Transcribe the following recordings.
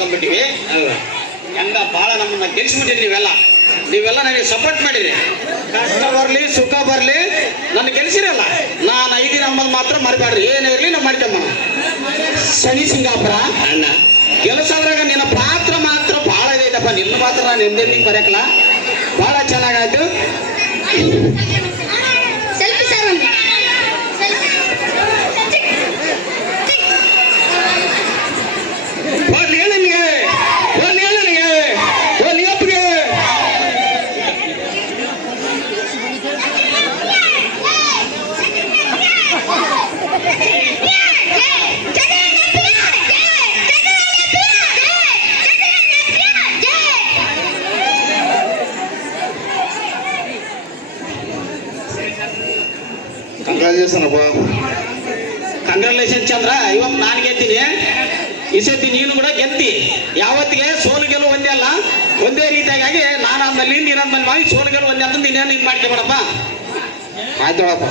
ಎಲ್ಲ ಹಂಗ ಭಾಳ ನಮ್ಮನ್ನ ಗೆಲ್ಸ್ಬಿಟ್ಟಿರಿ ನೀವೆಲ್ಲ. ನೀವೆಲ್ಲ ನನಗೆ ಸಪೋರ್ಟ್ ಮಾಡಿರಿ. ಕಷ್ಟ ಬರಲಿ, ಸುಖ ಬರಲಿ, ನನ್ನ ಗೆಲ್ಸಿರಲ್ಲ. ನಾನು ಐದಿನ ಅಂಬಲ್ ಮಾತ್ರ ಮರಿಬೇಡ್ರಿ ಏನೇ ಇರಲಿ ನಾವು ಮಾಡ್ಕೊಂಬ ಶನಿ ಸಿಂಗಾಪುರ. ಅಣ್ಣ ಕೆಲಸದ್ರಾಗ ನಿನ್ನ ಪಾತ್ರ ಮಾತ್ರ ಭಾಳ ಇದೈತಪ್ಪ. ನಿನ್ನ ಮಾತ್ರ ನಾನು ಎಂದೆಂದಿಗೆ ಬರಕಲ್ಲ. ಭಾಳ ಚೆನ್ನಾಗಾಯ್ತು ಸೆಲ್ಫಿ ಸರ್ ಒಂದು ಹೋಗ್ಲಿ ಹೇಳು ನನಗೆ ಹೋಗ್ಲಿ ಹೇಳು ನನಗೆ ಹೋಗ್ಲಿ ಅಪ್ಪಗೆ ಕಂಗ್ರಾಚುಲೇಷನ್ ಅಪ್ಪ ಕಂಗ್ರಾಚುಲೇಷನ್ ಚಂದ್ರ ಇವತ್ತು ನಾನು ಗೆದ್ದೀನಿ. ಈ ಸತಿ ನೀನು ಕೂಡ ಗೆದ್ದಿ. ಯಾವತ್ತಿಗೆ? ಸೋಲು ಗೆಲುವು ಒಂದೇ ಅಲ್ಲ. ಒಂದೇ ರೀತಿಯಾಗಿ ನಾನು ಆದ್ಮೇಲೆ, ನೀನು ಆದ್ಮೇಲೆ ಮಾಡಿ ಸೋಲು ಗೆಲುವು ಒಂದೇ ಅಂತ ನೀನೇನು ಇದು ಮಾಡ್ಕೊಬೇಡಪ್ಪ. ಆಯ್ತು ಹೇಳಪ್ಪ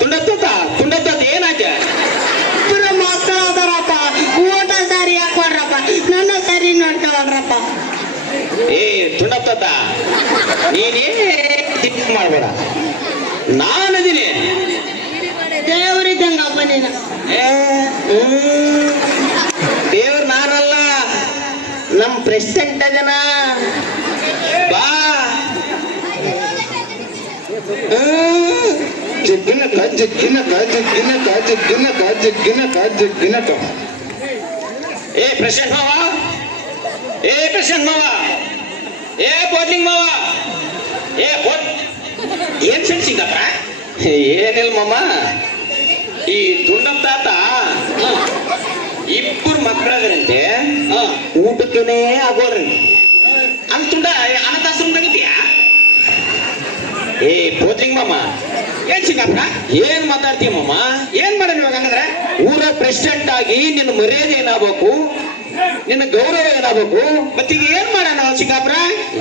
ತುಂಡತ್ತ ತುಂಡತ್ತ ಏನಾಯ್ತು ಇಬ್ಬರು ಮಕ್ಕಳು ಅದಾರಪ್ಪ ಊಟ ಸರಿ ಹಾಕೊಡ್ರಪ್ಪ ನನ್ನ ನೋಡ್ಕೊಳ್ರಪ್ಪ ಏ ತುಂಡತ್ತ ನೀನೇ ಮಾಡ್ಬೇಡ. ಮಾಡಬೇಡ ನಾನದೀನಿ ದೇವ್ರಿದ್ದಂಗಪ್ಪ ನೀನು. ದೇವ್ರ ನಾನಲ್ಲ. ನಮ್ ಪ್ರೆಸಿಡೆಂಟ್ ಅದನ. ಬಾ. ಜಿಗ್ಗಿನಕ ಜಿಗ್ಗಿನಕ ಜಿಗ್ಗಿನಕ ಜಿಗ್ಗಿನಕ ಜಿಗ್ಗಿನಕ ಜಿಗ್ಗಿನಕ ಏ ಪ್ರೆಸಿಡೆಂಟ್ ಮಾವ ಏ ಪ್ರೆಸಿಡೆಂಟ್ ಮಾವ. ಏ ಬೋಟ್ಲಿಂಗ್ ಮಾವ. ಏ ಬೋಟ್ ಏನ್ ಸಿಂಗಪ್ಪ ಏನಿಲ್ಲ ಮಾಮ. ಈ ದುಂಡಪ್ಪ ತಾತ ಇಬ್ಬರು ಮಕ್ಕಳದ್ರಂತೆ ಊಟಕ್ಕೇನೆ ಆಗೋಲ್ರಿ. ಅಂತುಂಡ ಅನಾಥಾಶ್ರಮ ತೆಗಿತೀಯಾ ಏ ಪೋತ್ಲಿಂಗ್ ಮಾಮ. ಏನ್ ಸಿಂಗಪ್ಪ ಏನ್ ಮಾತಾಡ್ತೀಯ ಮಾಮ? ಏನ್ ಮಾಡೋಣ ಇವಾಗ ಹಂಗಂದ್ರೆ? ಊರ ಪ್ರೆಸಿಡೆಂಟ್ ಆಗಿ ನಿನ್ನ ಮರ್ಯಾದೆ ಏನಾಗಬೇಕು? ನಿನ್ನ ಗೌರವ ಏನಾಗಬೇಕು? ಮತ್ತೀಗ ಏನ್ ಮಾಡೋಣ ಸಿಂಗಾಪುರ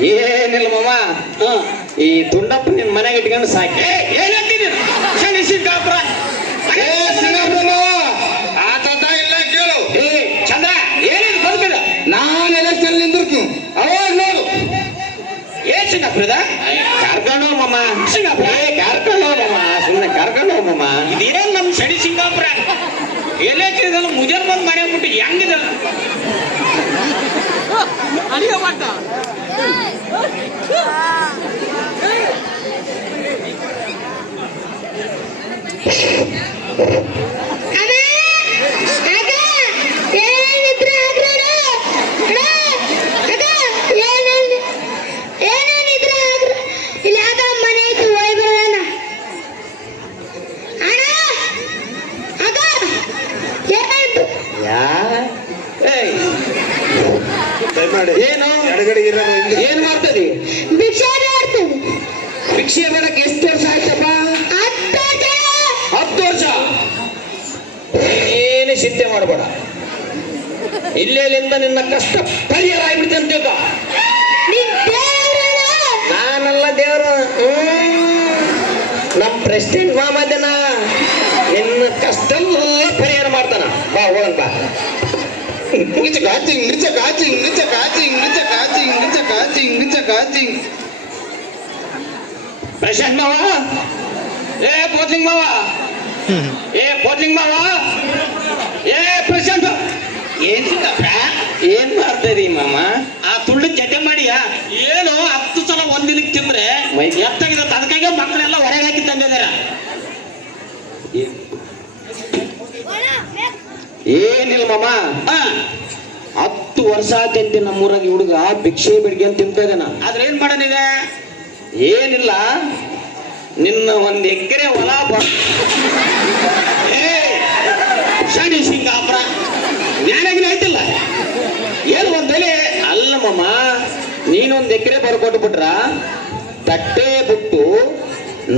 ಏನಿಲ್ಲ ಮಾಮ. ಈ ತುಂಡಪ್ಪ ನಿನ್ ಮನೆಗೆ ಇಟ್ಕೊಂಡು ಸಾಕಿ. ಏನ್ ಹೇಳ್ತೀನಿ ಶನಿ ಸಿಂಗಾಪುರ ಏ ಸಿಂಗಾಪುರ ಆತ ಇಲ್ಲ ಕೇಳು. ಏ ಚಂದ್ರ ಏನಿದು ಬದುಕದ? ನಾನು ಎಲೆಕ್ಷನ್ ನಿಂದಿರ್ತೀನಿ. ಅವಾಗ ನೋಡು. ಏ ಸಿಂಗಾಪುರದ ಕರ್ಕೊಂಡು ಹೋಗಮ್ಮ ಮಾಮ. ಸಿಂಗಾಪುರ ಏ ಕರ್ಕೊಂಡು ಹೋಗ್ ಮಾಮ. ಸುಮ್ಮನೆ ಕರ್ಕೊಂಡು ಹೋಗ್ ಮಾಮ. ಇದೇನ್ ನಮ್ ಶನಿ ಸಿಂಗಾಪುರ? ಎಲೆಕ್ಟ್ರಿದಲ್ಲ ಮುಜರ್ ಬಂದ್ ಮಾಡ್ಯಾಬಿಟ್ಟು ಹೆಂಗಿದೆ? ಅಣ್ಣ ಅಕ್ಕ ಏನಿದ್ರು ಆಗ್ರಣ ಅಣ್ಣ ಅಕ್ಕ ಏನೇನ್ ಏನೇನಿದ್ರು ಆಗ್ರ ಇಲ್ಲಿ ಯಾವ್ದೋ ಮನೆ ಐತಿ ಹೋಯ್ ಬರೋಣ ಅಣ್ಣ ಅಕ್ಕ ಏನಾಯ್ತು ಯಾ ಏಯ್ ದಯಮಾಡಿ ಏನು ಎಡಗಡೆ ಇರೋದು ಹಿಂದೆ. ಏನ್ ಮಾಡ್ತದಿ ಭಿಕ್ಷೆ ಮಾಡ್ತೀನಿ ಭಿಕ್ಷೆ ಬೇಡಕ್ಕೆ ಎಷ್ಟು ವರ್ಷ ಆಯ್ತಪ್ಪ ಹತ್ತು ಜನ ಹತ್ತು ವರ್ಷ ಏನು ಚಿಂತೆ ಮಾಡಬೇಡ ಇಲ್ಲೇಲಿಂದ ನಿನ್ನ ಕಷ್ಟ ಪರಿಹಾರ ಆಗ್ಬಿಡುತ್ತೆ ಅಂತ ತಿಳ್ಕೊ. ನಾನಲ್ಲ ದೇವರು. ನಮ್ಮ ಪ್ರೆಸಿಡೆಂಟ್ ಮಾಮದನ ನಿನ್ನ ಕಷ್ಟ ಎಲ್ಲ ಪರಿಹಾರ ಮಾಡ್ತಾನ. ಬಾ ಹೋಗನ್ ಬಾ. ಮಿರ್ಚ ಕಾಚಿಂಗ್ ಮಿರ್ಚ ಕಾಚಿಂಗ್ ಮಿರ್ಚ ಕಾಚಿಂಗ್ ಮಿರ್ಚ ಕಾಚಿಂಗ್ ಮಿರ್ಚ ಕಾಚಿಂಗ್ ಮಿರ್ಚ ಕಾಚಿಂಗ್ ಪ್ರೆಸಿಡೆಂಟ್ ಮಾವ. ಏ ಪೋತ್ಲಿಂಗ್ ಮಾವ. ಏ ಪೋತ್ಲಿಂಗ್ ಮಾವ. ಏ ಪ್ರೆಸಿಡೆಂಟ್ ಏನ್ ಸಿಕ್ಕಪ್ಪ? ಮಾಮ. ಆ ತುಳ್ಳು ಜಡ್ಡೆ ಮಾಡಿಯಾ? ಏನು ಹತ್ತು ಸಲ ಒಂದಿನಕ್ಕೆ ತಿಂದ್ರೆ ಎತ್ತಾಗಿದೆ. ಅದಕ್ಕಾಗಿ ಮಕ್ಕಳೆಲ್ಲ ಹೊರಗೆ ಹಾಕಿ ತಂದಿದಾರ. ಏನಿಲ್ಲ ಮಾಮ. ಹತ್ತು ವರ್ಷ ಆತಂತೆ ನಮ್ಮೂರಾಗ ಹುಡುಗ. ಭಿಕ್ಷೆ ಬಿಡ್ಗೆ ಅಂತ ತಿಂತ ಇದ್ದಾನ ಆದ್ರೆ ಏನ್ ಮಾಡನಿಗ ಏನಿಲ್ಲ. ನಿನ್ನ ಒಂದ್ ಎಕರೆ ಹೊಲ ಬ ಏ, ಶನಿ ಸಿಂಗಾಪುರ ಜ್ಞಾನಗಿನ ನೀನೊಂದು ಎಕರೆ ಬರ್ಕೊಟ್ಟು ಬಿಟ್ರ ತಟ್ಟೆ ಬಿಟ್ಟು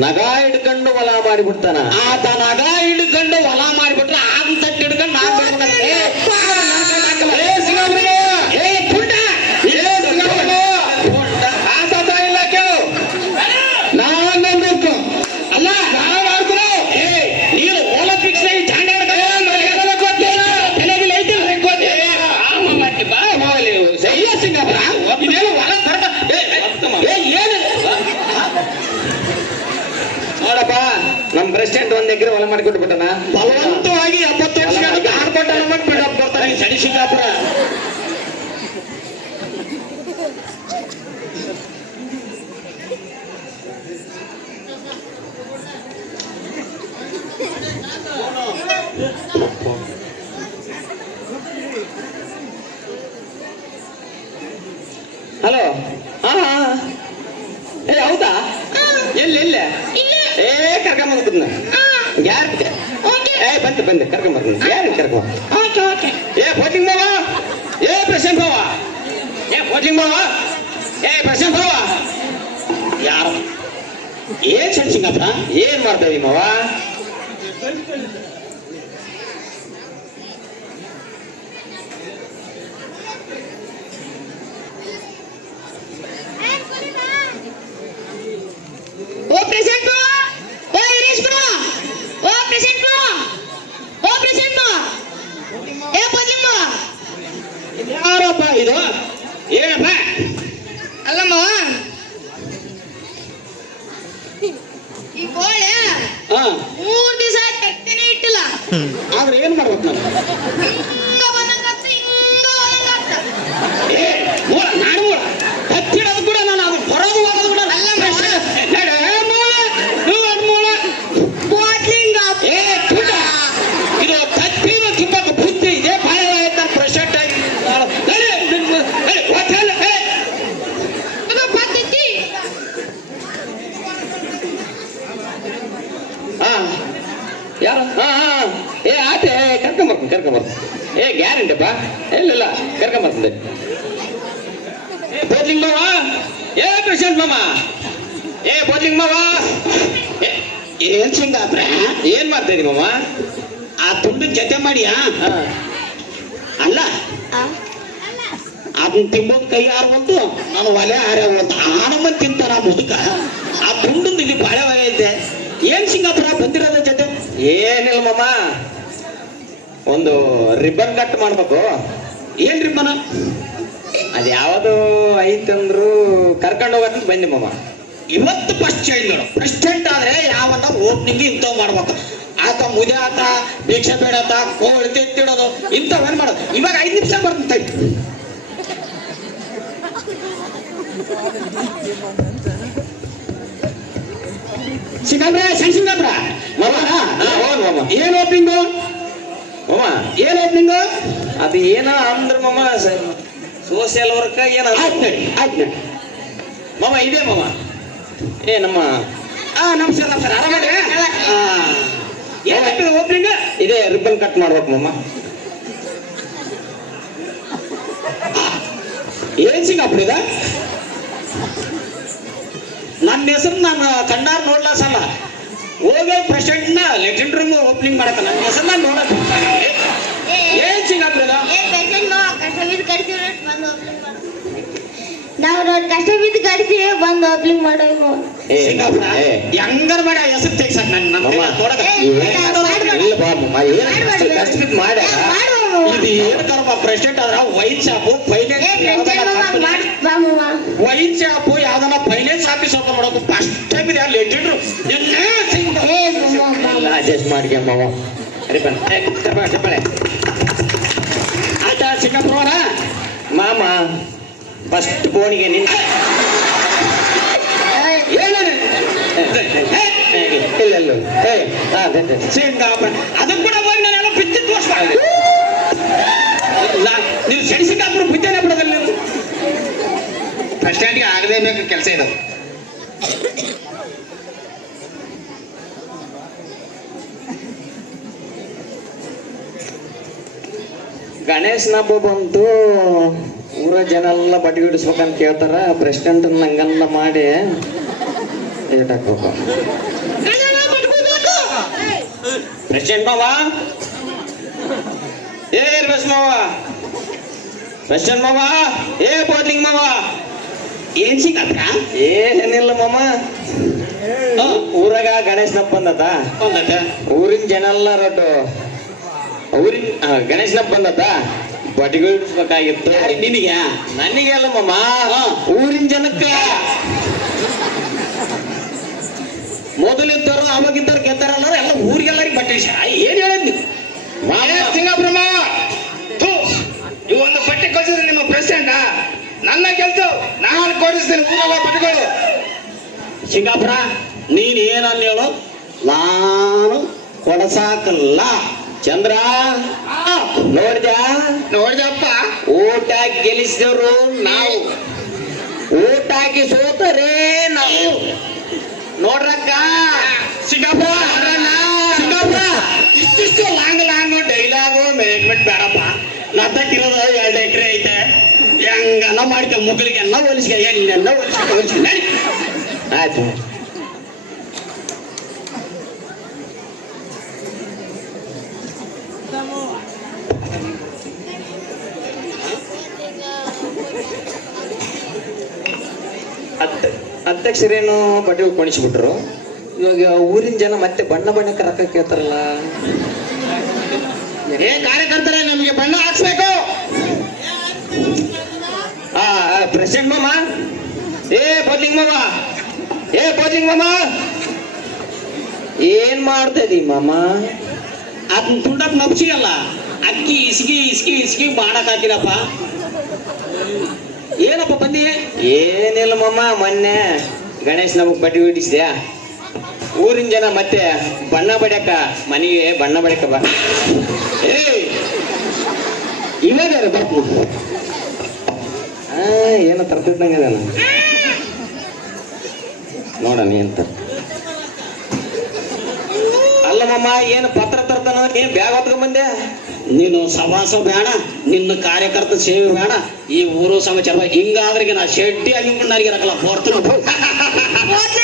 ನಗ ಹಿಡ್ಕೊಂಡು ಹೊಲ ಮಾಡಿಬಿಡ್ತಾನ. ಆತ ನಗ ಹಿಡ್ಕೊಂಡು ಹೊಲ ಮಾಡಿಬಿಟ್ರ ಆಗ ತಟ್ಟೆ ಹಿಡ್ಕೊಂಡು ನಾನ್ ಬಿಡ್ಬೇಕಂತೆ. ಏ, ಏ, ಸಿಂಗಾಪುರ! ಏ, ಪುಂಡ! ಏ, ಸಿಂಗಾಪುರ! ಆಸಾತ ಇಲ್ಲ ಕೇಳು. ನಾನ್ ನಂಬಿರ್ತು. ಅಲ್ಲ, ನಾನ್ ಆಡ್ತೀನಿ. ಏ, ನೀನು ಒಲಿಂಪಿಕ್ಸ್ನಲ್ಲಿ ಜಾಂಡ ಹಿಡ್ಕೊಂಡು ನನಗೆಲ್ಲ ಗೊತ್ತಿಲ್ಲ. ತಲೆಗಿಲ್ಲ ಐತಿಲ್ಲ, ನಂಗ್ ಗೊತ್ತಿಲ್ಲ. ಆಮ ಮಾಡಿ ಬಾ, ಹೋಗ್ಲಿ. ಸರಿಯ ಸಿಂಗಾಪುರ? ಇದೇನು ಹೊಲ ಕರ್ದ? ಏ, ಏ, ಏನು? ನೋಡಪ್ಪ ನಮ್ ಪ್ರೆಸಿಡೆಂಟ್ ಒಂದ್ ಎಕರೆ ಹೊಲ ಮಾಡಿಕೊಟ್ಟು ಬಿಟ್ಟನ ಬಲವಂತವಾಗಿ ಎಪ್ಪತ್ತು ವರ್ಷ ಬಿಡಪ್ ಸಡಿ ಸಿಂಗಾಪುರ. ಹಲೋ ಹಾ ಹಾ ಏ ಹೌದಾ ಎಲ್ಲಿ ಎಲ್ಲ ಏ ಕರ್ಕೊಂಬಂದ್ಬಿಡ್ನ ಓಕೆ. ಏ ಬಂದೆ ಬಂದೆ ಕರ್ಕೊಂಬರ್ತೀನಿ ಯಾರು ಕರ್ಕೊಂಡ್ ಏ ಭೋಟಿಂಗ್ ಬಾವ? ಏ ಪ್ರಶಾಂತ್ ಬಾವ? ಏ ಭೋಟಿಂಗ್ ಬಾವ? ಏ ಪ್ರಶಾಂತ್ ಬಾವ? ಯಾರು? ಏನ್ ಸಣ್ಣ ಏನ್ ಮಾಡ್ತಾ ಇದೀವಿ ಇದು? ಏನಪ್ಪ? ಅಲ್ಲಮ್ಮ. ಈ ಕೋಳಿ ಮೂರ್ ದಿವಸ ತಟ್ಟೆನೇ ಇಟ್ಟಿಲ್ಲ. ಆದ್ರೆ ಏನ್ ಮಾಡ್ಬೇಕು ನಾನು ಹಿಂಗ ಬಂದಂಗತ್ತ ಹಿಂಗ ಹೋದಂಗತ್ತ ಏ ಮೂಳ ನಾಡು ಮೂಳ ಹತ್ತಿಡೋದು ಕೂಡ ನಾನು ಅದು ಬರೋದು ಹೋಗೋದು ಕೂಡ ಅಲ್ಲ ಮಾವ. ನಡೆ ಮೂಳ ನೋಡ್ ಮೂಳ ಬಾಟ್ಲಿಂಗ ಏ ಪುಟ ಇದು ತತ್ತಿನ ತಿಂಬಕ್ಕೆ ಬುದ್ಧಿ ಇದೆ ಬಾಯ ಆಯ್ತು ಪ್ರೆಸೆಂಟ್ ಆಗಿ ನಡೆ, ನಿನ್ನ- ನಡೆ, ಹೋಟೆಲ್, ಏ. ಇದು ಪದ್ಧತಿ ಹಾ ಯಾರು ಹಾ ಹಾ ಏ ಆಟೆ ಕರ್ಕೊಂಬರ್ತೀನಿ ಕರ್ಕೊಂಬರ್ತೀನಿ ಏ ಗ್ಯಾರಂಟಿಪ್ಪ ಇಲ್ಲ ಕರ್ಕೊಂಬರ್ತೀನಿ ಏ ಬೋದ್ಲಿಂಗ್ ಮಾವ? ಏ ಪ್ರಶಾಂತ್ ಮಾಮ ಏ ಬೋದ್ಲಿಂಗ್ ಮಾವ? ಏ, ಏನ್ ಸಿಂಗಾಪ್ರ ಏನ್ ಮಾಡ್ತಾ ಇದೀವಿ ಮಾಮ ಆ ತುಂಡು ಜೊತೆ ಮಾಡಿಯಾ. ಅಲ್ಲ. ಅದನ್ನ ತಿಂಬೋದ್ ಕೈ ಆರ್ವಂತು ನಾನು ಒಲೆ ಆರ್ಯಾವಂತ ಆನಮ್ಮ ತಿಂತಾರ ಮುದುಕ. ಆ ತುಂಡು ಇಲ್ಲಿ ಬಾಳೆ ಐತೆ. ಏನ್ ಸಿಂಗಾಪುರ ಬಂದಿರೋದ ಜೊತೆ? ಏನಿಲ್ಲ ಮಾಮ. ಒಂದು ರಿಬ್ಬನ್ ಕಟ್ ಮಾಡ್ಬೇಕು. ಏನ್ ರಿಬ್ಬನ? ಅದ್ ಯಾವ್ದು ಐತಂದ್ರು ಕರ್ಕೊಂಡು ಹೋಗಂತ ಬನ್ನಿ ಮಾಮ. ಇವತ್ತು ಫಸ್ಟ್ ಚೈಲ್ಡ್ ನೋಡು. ಪ್ರೆಸಿಡೆಂಟ್ ಆದ್ರೆ ಯಾವನ್ನ ಓಪನಿಂಗ್ ಇಂಥವ್ ಮಾಡ್ಬೇಕು. ಆತ ಮುದೆ ಆತ ಭಿಕ್ಷೆ ಬೇಡತ ಕೋಳಿ ತೆತ್ತಿಡೋದು ಏನ್ ಮಾಡೋದು? ಇವಾಗ ಐದ್ ನಿಮಿಷ ಹಾ ಹೋಗ್ ಮಾಮ. ಏನ್ ಓಪನಿಂಗ್ ಮಾಮ. ಏನ್ ಓಪನಿಂಗು ಅದು ಏನ ಅಂದ್ರ ಮಾಮ ಸೋಷಿಯಲ್ ವರ್ಕ್ ಏನ ನಡಿ ಮಾಮ ಇದೆ ಮಾಮ. ಏ ನಮ್ಮ ಆ ನಮಸ್ಕಾರ ಸರ್ ಆರಾಮದೇ ಏನಾಗ್ತದೆ ಓಪನಿಂಗ್ ಇದೆ ರಿಬ್ಬನ್ ಕಟ್ ಮಾಡ್ಬೇಕು ಮಾಮ. ಏನ್ ಸಿಂಗಾಪುರ ಇದ? ನನ್ನ ಹೆಸರು ನಾನು ಕಣ್ಣಾರ್ ನೋಡ್ಲಾಸಲ್ಲ ಹೋಗಿ ಪ್ರೆಸಿಡೆಂಟ್ನ ಲೆಜೆಂಡ್ ರೂಮ್ ಓಪನಿಂಗ್ ಮಾಡಕ ನನ್ನ ಹೆಸರು ನಾನು ನೋಡಕ್ ಏನ್ ಸಿಂಗಾಪುರ ಇದ ಏ ಪೇಷಂಟ್ ಮಾವ ಕಷ್ಟ ಬಿದ್ದು ಕಡ್ತೀವಿ ಬಂದು ಓಪನಿಂಗ್ ಮಾಡು ನಾವು ಕಷ್ಟ ಬಿದ್ದು ಕಡ್ತೀವಿ ಬಂದು ಮಾಡೋ ಸಿಂಗಾಪುರ? ಏ ಹೆಂಗಾರ ಬೇಡ ಹೆಸರು ತೆಗ್ಸಕ್ ನನ್ ನನ್ನ ಇದು ಏನು ಕರ್ಮ? ಪ್ರೆಸಿಡೆಂಟ್ ಆದ್ರ ವೈನ್ ಶಾಪು ಮಾವ ವೈನ್ ಶಾಪು ಯಾವ್ದನ ಫೈನಾನ್ಸ್ ಆಫೀಸ್ ಓಪನ್ ಮಾಡೋದು ಫಸ್ಟ್ ಟೈಮ್ ಇದೆ ಏ ಮಾವ ಅಡ್ಜಸ್ಟ್ ಮಾಡ್ಕೆ ಮಾವ. ಆಯ್ತಾ ಸಿಂಗಾಪುರ ಮಾಮ. ಫಸ್ಟ್ ಬೋನಿಗೆ ನಿಂತ ಇಲ್ಲ ಇಲ್ಲ ಅದೇ, ಕೂಡ ಹೋಗಿ ತೋರಿಸ್ಬಾರ್ದು ನೀವು ಸೆಡಿ ಸಿಂಗಾಪುರ ಬಿತ್ತೇನೆ ಬಿಡೋದಿಲ್ಲ ನೀವು ಫಸ್ಟ್ ಸ್ಟ್ಯಾಂಡಿಗೆ ಆಗದೇ ಬೇಕು ಕೆಲಸ ಇದಾವೆ ಗಣೇಶನ ಹಬ್ಬ ಬಂತು. ಊರ ಜನ ಎಲ್ಲ ಬಡ್ಡಿ ಬಿಡಿಸ್ಬೇಕಂತ ಕೇಳ್ತಾರ ಪ್ರೆಸಿಡೆಂಟ್ ನಂಗೆಲ್ಲ ಮಾಡಿ ಏಟ್ ಹಾಕ್ಬೇಕು. ಪ್ರೆಸಿಡೆಂಟ್ ಮಾವ? ಏ ಬಸ್ ಮಾವ? ಪ್ರೆಸಿಡೆಂಟ್ ಮಾವ? ಏ ಬೋರ್ಡಿಂಗ್ ಮಾವ? ಏನ್ ಸಿಗತ್ರ ಏನಿಲ್ಲ ಮಾಮ. ಊರಾಗ ಗಣೇಶನಪ್ಪ ಬಂದತ ಊರಿನ ಜನ ಎಲ್ಲ ರೊಟ್ಟು ಊರಿನ ಗಣೇಶನಪ್ಪ ಗಣೇಶನಪ್ಪ ಇಡ್ಸ್ಬೇಕಾಗಿತ್ತು ನಿನಗೆ? ನನಗೆಲ್ಲ ಮಮ್ಮ ಊರಿನ ಜನಕ್ಕ. ಮೊದಲಿದ್ದವರು ಅವಾಗಿದ್ದವ್ರು ಗೆದ್ದಾರಲ್ಲ ಎಲ್ಲ ಊರಿಗೆಲ್ಲರಿಗೆ ಬಟ್ಟೆ ಏನ್ ಹೇಳದ್ ನೀವು? ಮಾಮ ಸಿಂಗಾಪುರಮ ಇವೊಂದು ಪಟ್ಟಿ ಕಳಿಸಿದ್ರೆ ನಿಮ್ಮ ಪ್ರೆಸಿಡೆಂಟ್ ನನ್ನ ಕೆಲಸ ನಾನು ಕೊಡಿಸ್ತೀನಿ ಊರೆಲ್ಲ ಬಟ್ಟೆಗಳು ಸಿಂಗಾಪುರ ನೀನ್ ಏನಲ್ಲ ಹೇಳು? ನಾನು ಕೊಡಸಾಕಲ್ಲ. ಚಂದ್ರ ನೋಡ್ದ ನೋಡಿದಪ್ಪ ಊಟ ಗೆಲ್ಲಿಸಿದವರು ನಾವು. ಊಟ ಹಾಕಿ ಸೋತರೇ ನಾವು. ನೋಡ್ರಕ್ಕ ಸಿಗಪ್ಪ ಸಿಂಗಾಪುರ ಇಷ್ಟಿಷ್ಟು ಲಾಂಗ್ ಲಾಂಗ್ ಡೈಲಾಗು ಮ್ಯಾನೇಜ್ಮೆಂಟ್ ಬೇಡಪ್ಪ. ನತ್ತಕ್ಕಿರೋದು ಎರಡು ಎಕರೆ ಐತೆ. ಹೆಂಗನ ಮಾಡ್ತೇವೆ ಮುಗ್ಲಿಗೆ ಎಲ್ಲ ಹೋಲಿಸ್ಕೆ ಎಲ್ಲ ಹೋಲಿಸ್ಕೆ ಹೋಲಿಸ್ಕೆ. ಆಯ್ತು. ಅಧ್ಯಕ್ಷರೇನು ಬಟ್ಟೆ ಕೊಣಿಸ್ಬಿಟ್ರು ಇವಾಗ ಊರಿನ ಜನ ಮತ್ತೆ ಬಣ್ಣ ಬಣ್ಣಕ್ಕೆ ರೊಕ್ಕ ಕೇಳ್ತಾರಲ್ಲ. ಏ, ಕಾರ್ಯಕರ್ತರ, ನಮಗೆ ಬಣ್ಣ ಹಾಕ್ಸ್ಬೇಕು. ಆ ಪ್ರೆಸಿಡೆಂಟ್ ಮಾಮ? ಏ ಬದ್ಲಿಂಗ್ ಮಾಮ? ಏ ಬದ್ಲಿಂಗ್ ಮಾಮ? ಏನ್ ಮಾಡ್ತಾ ಇದೀ ಮಾಮ? ಅದನ್ನ ತುಂಡಕ್ ನಪ್ಸಿ ಅಲ್ಲ ಅಕ್ಕಿ ಇಸ್ಗಿ ಇಸ್ಕಿ ಇಸ್ಗಿ ಮಾಡಕ್ ಹಾಕಿರಪ್ಪ ಏನಪ್ಪ ಬಂದಿ ಏನಿಲ್ಲ ಮಾಮ, ಮೊನ್ನೆ ಗಣೇಶ್ ನಮಗ್ ಬಡ್ಡಿ ಬಿಡಿಸಿದ್ಯಾ ಊರಿನ ಜನ ಮತ್ತೆ ಬಣ್ಣ ಬಡಿಯಕ ಮನೆಗೆ ಬಣ್ಣ ಬಡಿಯಕ ಬಾ. ಇವಾಗ ಏನೋ ತರ್ತಿದ್ದಂಗೆ ಅದಾನ ನೋಡಣ ಏನ್ ಅಲ್ಲಮ್ಮ ಅಲ್ಲ ಏನು ಪತ್ರ ತರ್ತಾನ? ಏನ್ ಬ್ಯಾಗ್ ಹೊತ್ಕೊಂಡ್ ಬಂದೆ? ನೀನು ಸಭಾಸ ಬೇಡ ನಿನ್ನ ಕಾರ್ಯಕರ್ತ ಸೇವೆ ಬೇಡ. ಈ ಊರು ಸಮಾಚಾರ ಹಿಂಗಾದ್ರಿಗೆ ಹಿಂಗಾದ್ರೆ ನಾ ಶೆಟ್ಟಿ ಆಗಿ ನನಗೆ ರಕಲ್ಲ ಬರ್ತೀನಿ ಪೋತ್ಲಿಂಗಪ್ಪ